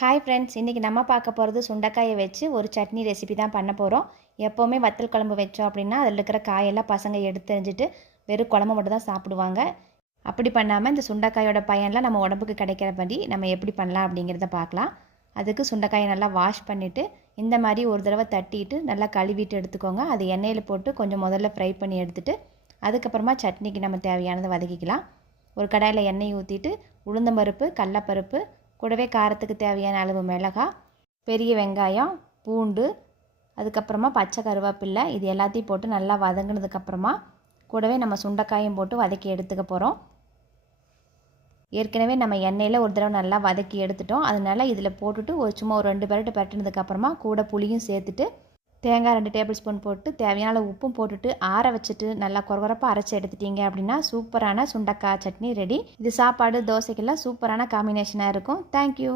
Hi friends, இன்றைக்கி நம்ம பார்க்க போகிறது சுண்டைக்காயை வச்சு ஒரு சட்னி ரெசிபி தான் பண்ண போகிறோம். எப்போவுமே வத்தல் குழம்பு வச்சோம் அப்படின்னா அதில் இருக்கிற காயெல்லாம் பசங்க எடுத்தெறிஞ்சிட்டு வெறும் குழம்பு மட்டும் தான் சாப்பிடுவாங்க. அப்படி பண்ணாமல் இந்த சுண்டைக்காயோட பயன்லாம் நம்ம உடம்புக்கு கிடைக்கிறபடி நம்ம எப்படி பண்ணலாம் அப்படிங்கிறத பார்க்கலாம். அதுக்கு சுண்டைக்காயை நல்லா வாஷ் பண்ணிவிட்டு இந்த மாதிரி ஒரு தடவை தட்டிட்டு நல்லா கழுவிட்டு எடுத்துக்கோங்க. அது எண்ணெயில் போட்டு கொஞ்சம் முதல்ல ஃப்ரை பண்ணி எடுத்துகிட்டு அதுக்கப்புறமா சட்னிக்கு நம்ம தேவையானதை வதக்கிக்கலாம். ஒரு கடாயில் எண்ணெய் ஊற்றிட்டு உளுந்தம்பருப்பு, கடலைப்பருப்பு, கூடவே காரத்துக்கு தேவையான அளவு மிளகாய், பெரிய வெங்காயம், பூண்டு, அதுக்கப்புறமா பச்சை கருவேப்பில்லை, இது எல்லாத்தையும் போட்டு நல்லா வதங்கினதுக்கப்புறமா கூடவே நம்ம சுண்டைக்காயும் போட்டு வதக்கி எடுத்துக்க போகிறோம். ஏற்கனவே நம்ம எண்ணெயில் ஒரு தடவை நல்லா வதக்கி எடுத்துட்டோம். அதனால் இதில் போட்டுட்டு சும்மா ஒரு 2 பெரட்டு பெரட்டினதுக்கப்புறமா கூட புளியும் சேர்த்துட்டு தேங்காய் 2 டேபிள் ஸ்பூன் போட்டு தேவையான உப்பும் போட்டுட்டு ஆற வச்சுட்டு நல்லா கொரகொரப்பாக அரைச்சி எடுத்துட்டிங்க அப்படின்னா சூப்பரான சுண்டைக்காய் சட்னி ரெடி. இது சாப்பாடு, தோசைக்கெல்லாம் சூப்பரான காம்பினேஷனாக இருக்கும். தேங்க்யூ.